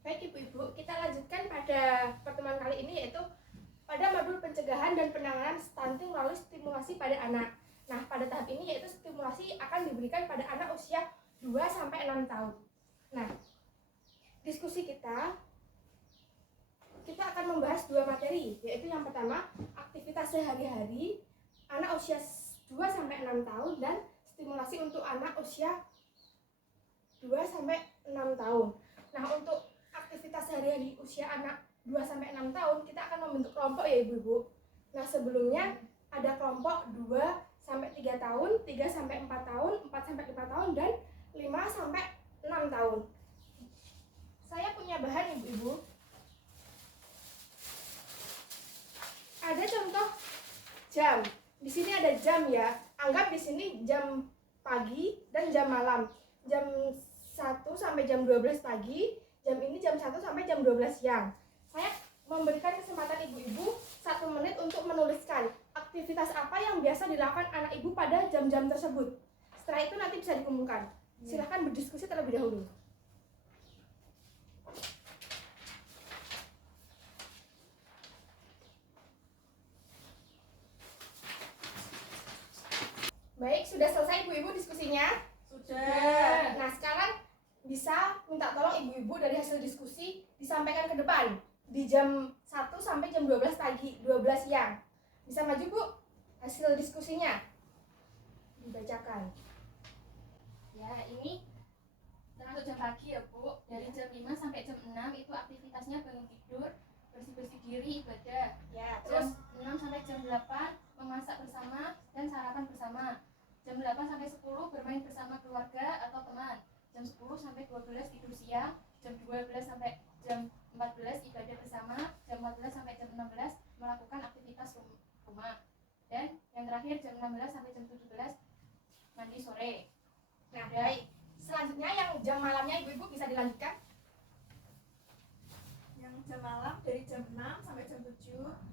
Baik Ibu-Ibu, kita lanjutkan pada pertemuan kali ini, yaitu pada modul pencegahan dan penanganan stunting melalui stimulasi pada anak. Nah, pada tahap ini yaitu stimulasi akan diberikan pada anak usia 2-6 tahun. Nah, diskusi kita akan membahas dua materi, yaitu yang pertama aktivitas sehari-hari anak usia 2-6 tahun dan stimulasi untuk anak usia 2-6 tahun. Nah, untuk aktivitas sehari-hari usia anak 2-6 tahun, kita akan membentuk kelompok ya Ibu-Ibu. Nah, sebelumnya ada kelompok 2-3 tahun, 3-4 tahun, 4-5 tahun, dan 5-6 tahun. Saya punya bahan Ibu-Ibu. Ada contoh jam. Di sini ada jam ya. Anggap di sini jam pagi dan jam malam. Jam 1 sampai jam 12 pagi, jam ini jam 1 sampai jam 12 siang. Saya memberikan kesempatan ibu-ibu 1 menit untuk menuliskan aktivitas apa yang biasa dilakukan anak ibu pada jam-jam tersebut. Setelah itu nanti bisa dikumpulkan. Silahkan berdiskusi terlebih dahulu. Baik, sudah selesai ibu-ibu diskusinya? Sudah. Nah, sekarang bisa minta tolong ibu-ibu dari hasil diskusi disampaikan ke depan di jam 1 sampai jam 12 pagi, 12 siang. Bisa maju Bu, hasil diskusinya dibacakan. Ya, ini termasuk jam pagi ya Bu. Dari jam 5 sampai jam 6 itu aktivitasnya bangun tidur, bersih-bersih diri, ibadah. Ya, Jam terus 6 sampai jam 8 memasak bersama dan sarapan bersama. Jam 8 sampai 10 bermain bersama keluarga atau teman. Jam 10 sampai 12 tidur siang. Jam 12 sampai jam 14 ibadah bersama. Jam 14 sampai jam 16 melakukan aktivitas rumah. Dan yang terakhir jam 16 sampai jam 17 mandi sore. nah, baik. Selanjutnya yang jam malamnya ibu-ibu bisa dilanjutkan. Yang jam malam dari jam 6 sampai jam 7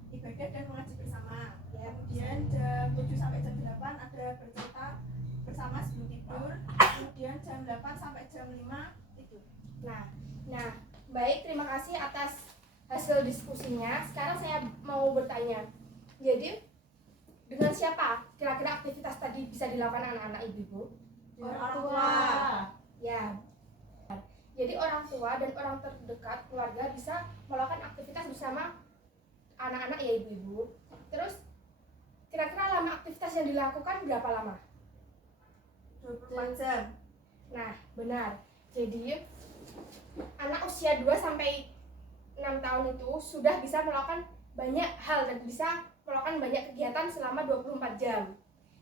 ibadah dan mengaji bersama. Ya. Kemudian jam 7 sampai jam 8 ada bercerita bersama sebelum tidur. Kemudian jam 8 sampai jam 5 tidur. Nah, baik, terima kasih atas hasil diskusinya. Sekarang saya mau bertanya. Jadi, dengan siapa kira-kira aktivitas tadi bisa dilakukan anak-anak ibu-ibu? Orang tua. Ya. Jadi orang tua dan orang terdekat keluarga bisa melakukan aktivitas bersama anak-anak ya ibu-ibu. Terus kira-kira lama aktivitas yang dilakukan berapa lama? 24 jam. Nah, benar. Jadi anak usia 2-6 tahun itu sudah bisa melakukan banyak hal dan bisa melakukan banyak kegiatan selama 24 jam.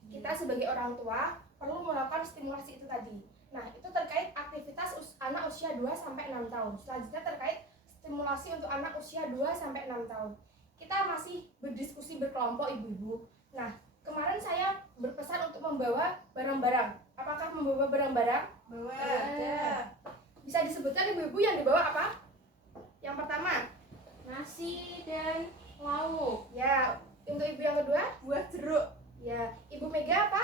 Kita sebagai orang tua perlu melakukan stimulasi itu tadi. Nah, itu terkait aktivitas anak usia 2-6 tahun. Selanjutnya terkait stimulasi untuk anak usia 2-6 tahun. Kita masih berdiskusi berkelompok ibu-ibu. Nah, kemarin saya berpesan untuk membawa barang-barang. Apakah membawa barang-barang? Bawa. Ada. Bisa disebutkan ibu-ibu yang dibawa apa? Yang pertama, Nasi dan lauk. ya. Untuk ibu yang kedua, Buah jeruk. ya. Ibu Mega apa?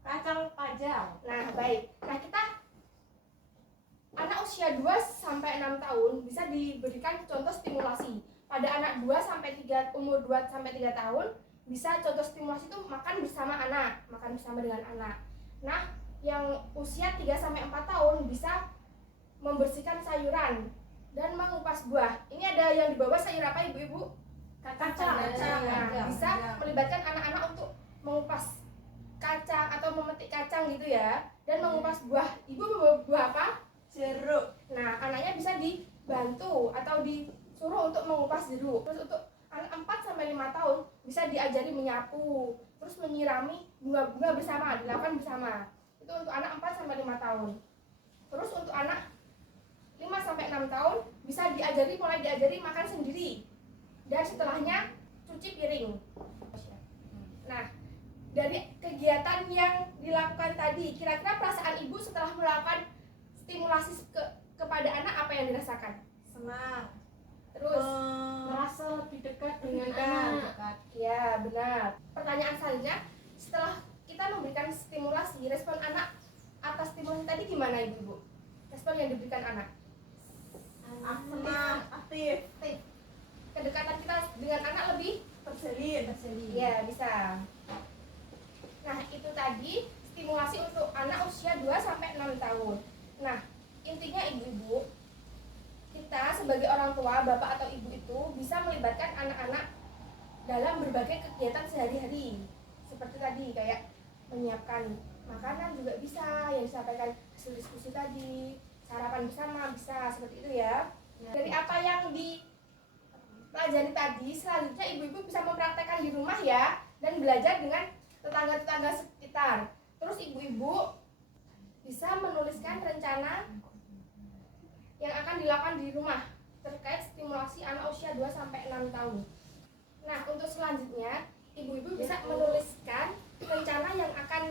Kacang panjang. Nah, baik. Nah, kita anak usia 2-6 tahun bisa diberikan contoh stimulasi. Pada anak 2-3 umur 2-3 tahun bisa contoh stimulasi itu makan bersama anak, makan bersama dengan anak. Nah, yang usia 3-4 tahun bisa membersihkan sayuran dan mengupas buah. Ini ada yang dibawa sayur apa ibu-ibu? Kacang. Nah, bisa melibatkan anak-anak untuk mengupas kacang atau memetik kacang gitu ya, dan mengupas buah. Ibu membawa buah apa? Jeruk. Nah, anaknya bisa dibantu atau disuruh untuk mengupas jeruk. Terus untuk anak 4-5 tahun bisa diajari menyapu, terus menyirami bunga-bunga bersama, dilakukan bersama. Itu untuk anak 4-5 tahun. Terus untuk anak 5-6 tahun bisa mulai diajari makan sendiri. Dan setelahnya cuci piring. Nah, dari kegiatan yang dilakukan tadi, kira-kira perasaan ibu setelah melakukan stimulasi kepada anak apa yang dirasakan? Senang. Terus Merasa lebih dekat dengan anak. ya benar. Pertanyaan selanjutnya, setelah kita memberikan stimulasi, respon anak atas stimulasi tadi gimana ibu? Respon yang diberikan anak? Senang. aktif, kedekatan kita dengan anak lebih terjalin. ya bisa. Nah itu tadi stimulasi untuk anak usia 2 sampai 6 tahun. Nah intinya ibu-ibu, kita sebagai orang tua, bapak atau ibu itu bisa melibatkan anak-anak dalam berbagai kegiatan sehari-hari. Seperti tadi kayak menyiapkan makanan juga bisa, yang disampaikan hasil diskusi tadi, sarapan bersama bisa, seperti itu ya. Dari apa yang dipelajari tadi, selanjutnya ibu-ibu bisa mempraktekkan di rumah ya, dan belajar dengan tetangga-tetangga sekitar. Terus ibu-ibu bisa menuliskan rencana yang akan dilakukan di rumah terkait stimulasi anak usia 2 sampai 6 tahun. Nah, untuk selanjutnya, ibu-ibu bisa menuliskan rencana yang akan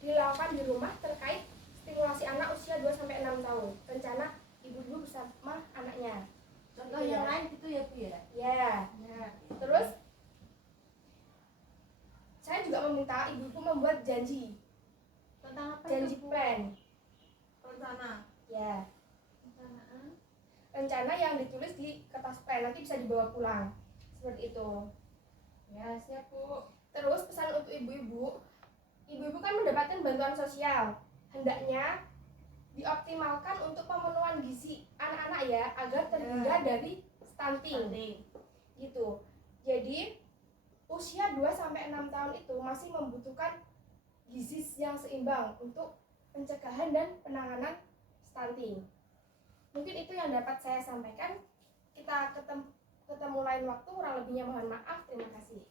dilakukan di rumah terkait stimulasi anak usia 2 sampai 6 tahun. Rencana ibu-ibu bersama anaknya. Contoh yang lain gitu ya Bu ya? Ya. Nah, terus saya juga meminta ibu-ibu membuat janji, Tentang apa janji itu Bu? plan. Rencana. Ya, Perencanaan. rencana yang ditulis di kertas plan nanti bisa dibawa pulang. Seperti itu. Ya, siap Bu. Terus pesan untuk ibu-ibu, ibu-ibu kan mendapatkan bantuan sosial. Hendaknya dioptimalkan untuk pemenuhan gizi anak-anak ya, agar terhindar dari stunting. Gitu. Jadi usia 2 sampai 6 tahun itu masih membutuhkan gizi yang seimbang untuk pencegahan dan penanganan stunting. Mungkin itu yang dapat saya sampaikan. Kita ketemu lain waktu, kurang lebihnya mohon maaf. Terima kasih.